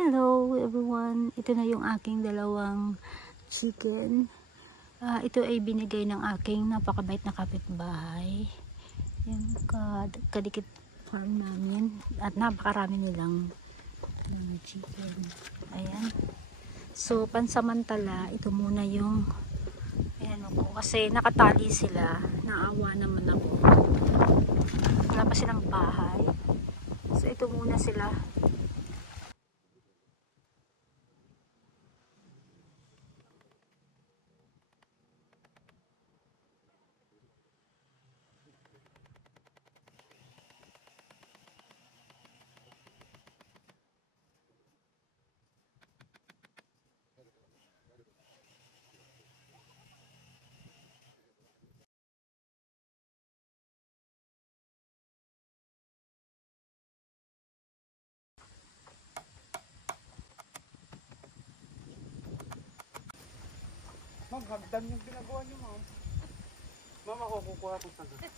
Hello everyone, ito na yung aking dalawang chicken. Ito ay binigay ng aking napakabait na kapitbahay. Yung kadikit farm namin at napakarami nilang chicken. Ayan. So pansamantala, ito muna yung ayan ako, kasi nakatali sila. Naawa naman ako. Wala pa silang bahay. So ito muna sila. Ma'am, hagdan yung ginagawa niyo, ma'am. Ma'am, ako kukuha kong sagot.